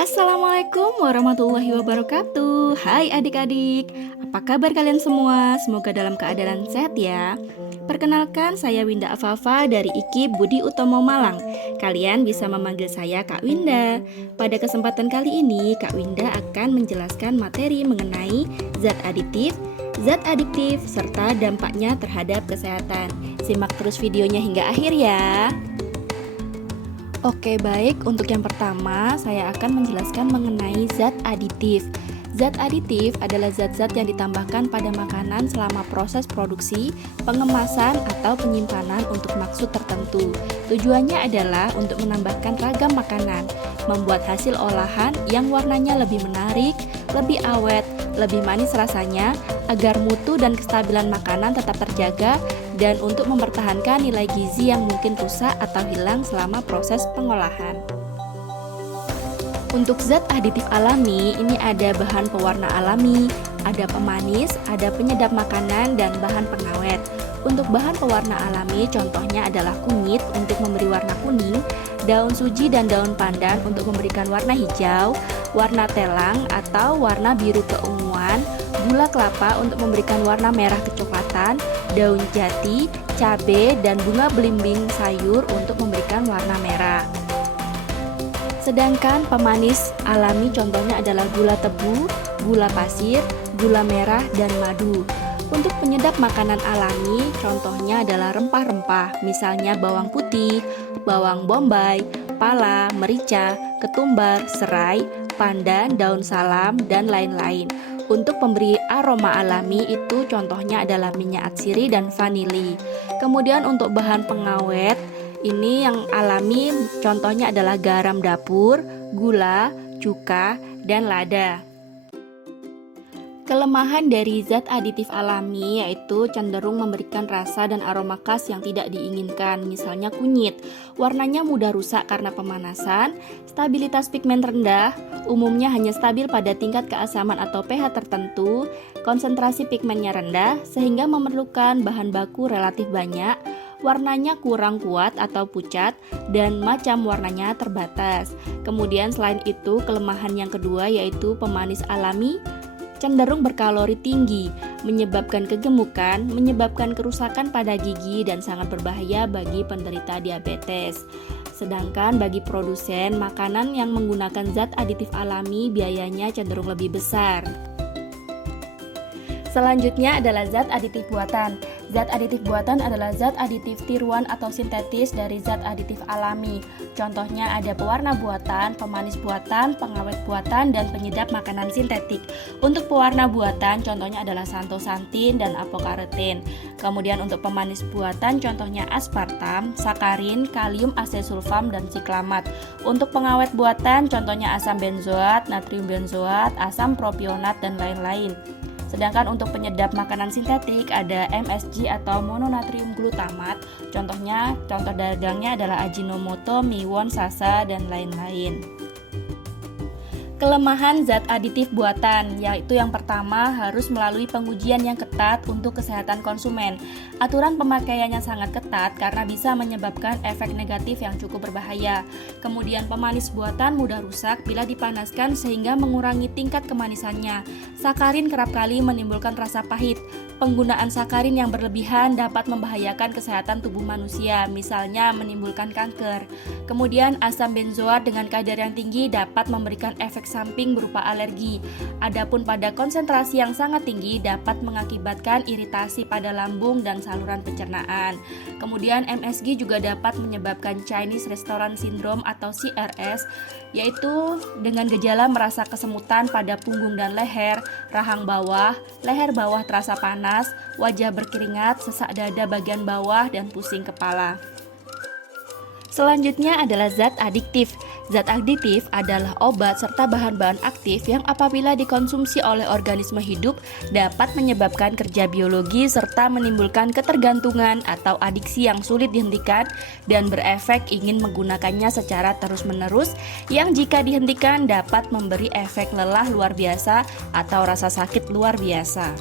Assalamualaikum warahmatullahi wabarakatuh. Hai adik-adik, apa kabar kalian semua? Semoga dalam keadaan sehat ya. Perkenalkan, saya Winda Afafa dari IKIP Budi Utomo Malang. Kalian bisa memanggil saya Kak Winda. Pada kesempatan kali ini, Kak Winda akan menjelaskan materi mengenai zat adiktif, serta dampaknya terhadap kesehatan. Simak terus videonya hingga akhir ya. Oke, baik. Untuk yang pertama, saya akan menjelaskan mengenai zat aditif. Zat aditif adalah zat-zat yang ditambahkan pada makanan selama proses produksi, pengemasan, atau penyimpanan untuk maksud tertentu. Tujuannya adalah untuk menambahkan ragam makanan, membuat hasil olahan yang warnanya lebih menarik, lebih awet, lebih manis rasanya, agar mutu dan kestabilan makanan tetap terjaga, dan untuk mempertahankan nilai gizi yang mungkin rusak atau hilang selama proses pengolahan. Untuk zat aditif alami, ini ada bahan pewarna alami, ada pemanis, ada penyedap makanan, dan bahan pengawet. Untuk bahan pewarna alami, contohnya adalah kunyit untuk memberi warna kuning, daun suji dan daun pandan untuk memberikan warna hijau, warna telang atau warna biru keunguan, gula kelapa untuk memberikan warna merah kecoklatan, daun jati, cabai, dan bunga belimbing sayur untuk memberikan warna merah. Sedangkan pemanis alami contohnya adalah gula tebu, gula pasir, gula merah, dan madu. Untuk penyedap makanan alami contohnya adalah rempah-rempah, misalnya bawang putih, bawang bombay, pala, merica, ketumbar, serai, pandan, daun salam, dan lain-lain. Untuk pemberi aroma alami itu contohnya adalah minyak atsiri dan vanili. Kemudian untuk bahan pengawet ini yang alami contohnya adalah garam dapur, gula, cuka, dan lada. Kelemahan dari zat aditif alami yaitu cenderung memberikan rasa dan aroma khas yang tidak diinginkan, misalnya kunyit. Warnanya mudah rusak karena pemanasan, stabilitas pigmen rendah, umumnya hanya stabil pada tingkat keasaman atau pH tertentu, konsentrasi pigmennya rendah sehingga memerlukan bahan baku relatif banyak, warnanya kurang kuat atau pucat, dan macam warnanya terbatas. Kemudian selain itu, kelemahan yang kedua yaitu pemanis alami cenderung berkalori tinggi, menyebabkan kegemukan, menyebabkan kerusakan pada gigi, dan sangat berbahaya bagi penderita diabetes. Sedangkan bagi produsen, makanan yang menggunakan zat aditif alami biayanya cenderung lebih besar. Selanjutnya adalah zat aditif buatan. Zat aditif buatan adalah zat aditif tiruan atau sintetis dari zat aditif alami. Contohnya ada pewarna buatan, pemanis buatan, pengawet buatan, dan penyedap makanan sintetik. Untuk pewarna buatan contohnya adalah santosantin dan apokaretin. Kemudian untuk pemanis buatan contohnya aspartam, sakarin, kalium asesulfam, dan siklamat. Untuk pengawet buatan contohnya asam benzoat, natrium benzoat, asam propionat, dan lain-lain. Sedangkan untuk penyedap makanan sintetik ada MSG atau mononatrium glutamat. Contoh dagangnya adalah Ajinomoto, Miwon, Sasa, dan lain-lain. Kelemahan zat aditif buatan, yaitu yang pertama harus melalui pengujian yang ketat untuk kesehatan konsumen. Aturan pemakaiannya sangat ketat karena bisa menyebabkan efek negatif yang cukup berbahaya. Kemudian pemanis buatan mudah rusak bila dipanaskan sehingga mengurangi tingkat kemanisannya. Sakarin kerap kali menimbulkan rasa pahit. Penggunaan sakarin yang berlebihan dapat membahayakan kesehatan tubuh manusia, misalnya menimbulkan kanker. Kemudian asam benzoat dengan kadar yang tinggi dapat memberikan efek samping berupa alergi. Adapun pada konsentrasi yang sangat tinggi dapat mengakibatkan iritasi pada lambung dan saluran pencernaan. Kemudian MSG juga dapat menyebabkan Chinese Restaurant Syndrome atau CRS, yaitu dengan gejala merasa kesemutan pada punggung dan leher, rahang bawah, leher bawah terasa panas, wajah berkeringat, sesak dada bagian bawah, dan pusing kepala. Selanjutnya adalah zat adiktif. Zat adiktif adalah obat serta bahan-bahan aktif yang apabila dikonsumsi oleh organisme hidup dapat menyebabkan kerja biologi serta menimbulkan ketergantungan atau adiksi yang sulit dihentikan dan berefek ingin menggunakannya secara terus-menerus yang jika dihentikan dapat memberi efek lelah luar biasa atau rasa sakit luar biasa.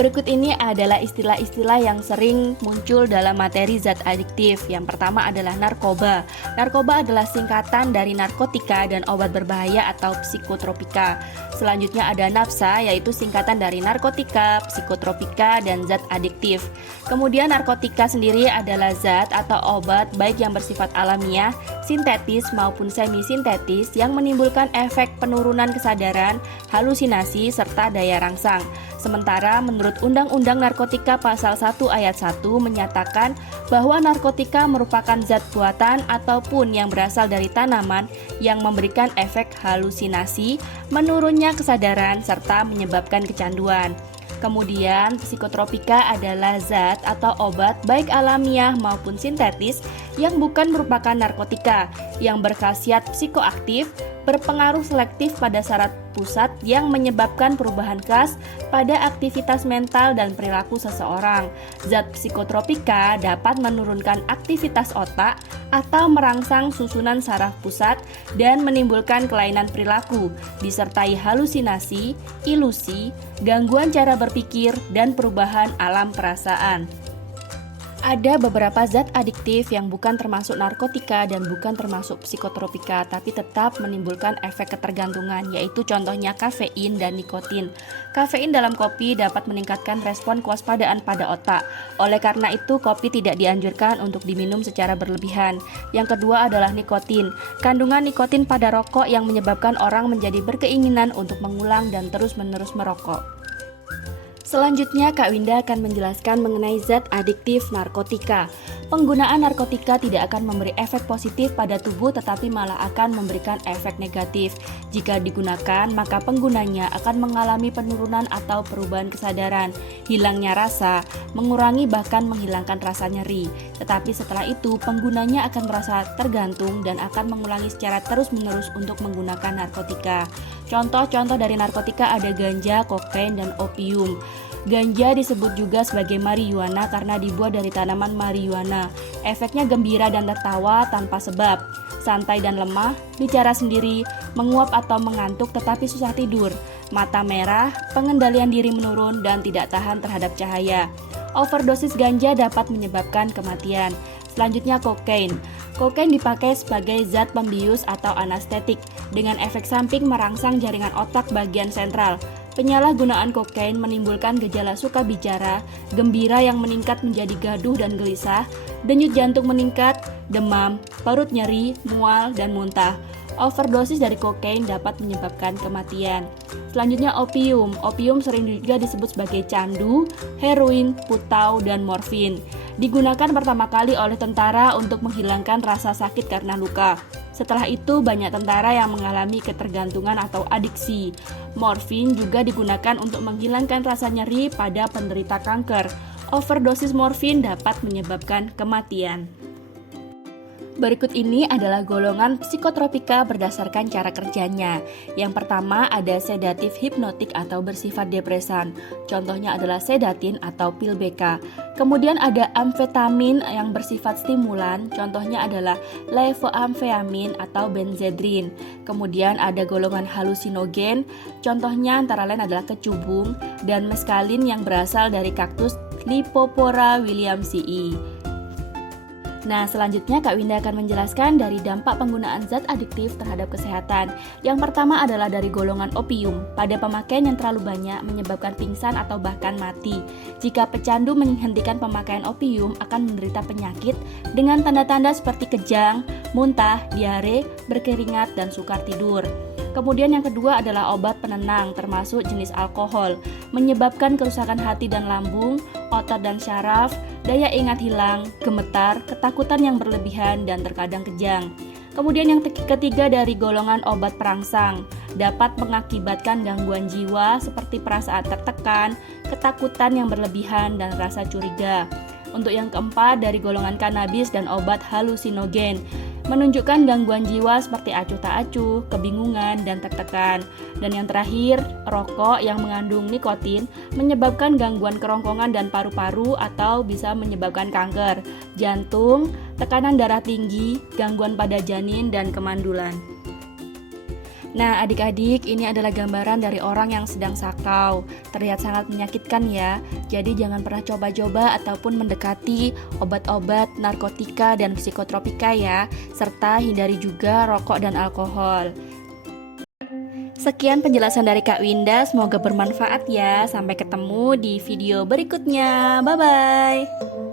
Berikut ini adalah istilah-istilah yang sering muncul dalam materi zat adiktif. Yang pertama adalah narkoba. Narkoba adalah singkatan dari narkotika dan obat berbahaya atau psikotropika. Selanjutnya ada nafsa, yaitu singkatan dari narkotika, psikotropika, dan zat adiktif. Kemudian narkotika sendiri adalah zat atau obat baik yang bersifat alamiah, sintetis maupun semi-sintetis yang menimbulkan efek penurunan kesadaran, halusinasi, serta daya rangsang. Sementara menurut Undang-Undang Narkotika Pasal 1 Ayat 1 menyatakan bahwa narkotika merupakan zat buatan ataupun yang berasal dari tanaman yang memberikan efek halusinasi, menurunnya kesadaran, serta menyebabkan kecanduan. Kemudian, psikotropika adalah zat atau obat baik alamiah maupun sintetis yang bukan merupakan narkotika, yang berkhasiat psikoaktif, berpengaruh selektif pada saraf pusat yang menyebabkan perubahan khas pada aktivitas mental dan perilaku seseorang. Zat psikotropika dapat menurunkan aktivitas otak atau merangsang susunan saraf pusat dan menimbulkan kelainan perilaku, disertai halusinasi, ilusi, gangguan cara berpikir, dan perubahan alam perasaan. Ada beberapa zat adiktif yang bukan termasuk narkotika dan bukan termasuk psikotropika, tapi tetap menimbulkan efek ketergantungan, yaitu contohnya kafein dan nikotin. Kafein dalam kopi dapat meningkatkan respon kewaspadaan pada otak. Oleh karena itu, kopi tidak dianjurkan untuk diminum secara berlebihan. Yang kedua adalah nikotin. Kandungan nikotin pada rokok yang menyebabkan orang menjadi berkeinginan untuk mengulang dan terus-menerus merokok. Selanjutnya, Kak Winda akan menjelaskan mengenai zat adiktif narkotika. Penggunaan narkotika tidak akan memberi efek positif pada tubuh tetapi malah akan memberikan efek negatif. Jika digunakan, maka penggunanya akan mengalami penurunan atau perubahan kesadaran, hilangnya rasa, mengurangi bahkan menghilangkan rasa nyeri. Tetapi setelah itu, penggunanya akan merasa tergantung dan akan mengulangi secara terus-menerus untuk menggunakan narkotika. Contoh-contoh dari narkotika ada ganja, kokain, dan opium. Ganja disebut juga sebagai marijuana karena dibuat dari tanaman marijuana. Efeknya gembira dan tertawa tanpa sebab, santai dan lemah, bicara sendiri, menguap atau mengantuk tetapi susah tidur, mata merah, pengendalian diri menurun, dan tidak tahan terhadap cahaya. Overdosis ganja dapat menyebabkan kematian. Selanjutnya kokain. Kokain dipakai sebagai zat pembius atau anestetik dengan efek samping merangsang jaringan otak bagian sentral. Penyalahgunaan kokain menimbulkan gejala suka bicara, gembira yang meningkat menjadi gaduh dan gelisah, denyut jantung meningkat, demam, perut nyeri, mual, dan muntah. Overdosis dari kokain dapat menyebabkan kematian. Selanjutnya opium. Opium sering juga disebut sebagai candu, heroin, putau, dan morfin. Digunakan pertama kali oleh tentara untuk menghilangkan rasa sakit karena luka. Setelah itu banyak tentara yang mengalami ketergantungan atau adiksi. Morfin juga digunakan untuk menghilangkan rasa nyeri pada penderita kanker. Overdosis morfin dapat menyebabkan kematian. Berikut ini adalah golongan psikotropika berdasarkan cara kerjanya. Yang pertama ada sedatif hipnotik atau bersifat depresan. Contohnya adalah sedatin atau pil BK. Kemudian ada amfetamin yang bersifat stimulan. Contohnya adalah levoamfetamine atau benzedrin. Kemudian ada golongan halusinogen. Contohnya antara lain adalah kecubung dan meskalin yang berasal dari kaktus Lipopora williamsii. Nah, selanjutnya Kak Winda akan menjelaskan dari dampak penggunaan zat adiktif terhadap kesehatan. Yang pertama adalah dari golongan opium. Pada pemakaian yang terlalu banyak menyebabkan pingsan atau bahkan mati. Jika pecandu menghentikan pemakaian opium akan menderita penyakit dengan tanda-tanda seperti kejang, muntah, diare, berkeringat, dan sukar tidur. Kemudian yang kedua adalah obat penenang termasuk jenis alkohol, menyebabkan kerusakan hati dan lambung, otot dan syaraf, daya ingat hilang, gemetar, ketakutan yang berlebihan, dan terkadang kejang. Kemudian yang ketiga dari golongan obat perangsang, dapat mengakibatkan gangguan jiwa seperti perasaan tertekan, ketakutan yang berlebihan, dan rasa curiga. Untuk yang keempat dari golongan kanabis dan obat halusinogen, menunjukkan gangguan jiwa seperti acuh tak acuh, kebingungan, dan tertekan. Dan yang terakhir, rokok yang mengandung nikotin menyebabkan gangguan kerongkongan dan paru-paru atau bisa menyebabkan kanker, jantung, tekanan darah tinggi, gangguan pada janin, dan kemandulan. Nah, adik-adik, ini adalah gambaran dari orang yang sedang sakau. Terlihat sangat menyakitkan ya. Jadi jangan pernah coba-coba ataupun mendekati obat-obat, narkotika, dan psikotropika ya. Serta hindari juga rokok dan alkohol. Sekian penjelasan dari Kak Winda, semoga bermanfaat ya. Sampai ketemu di video berikutnya. Bye-bye.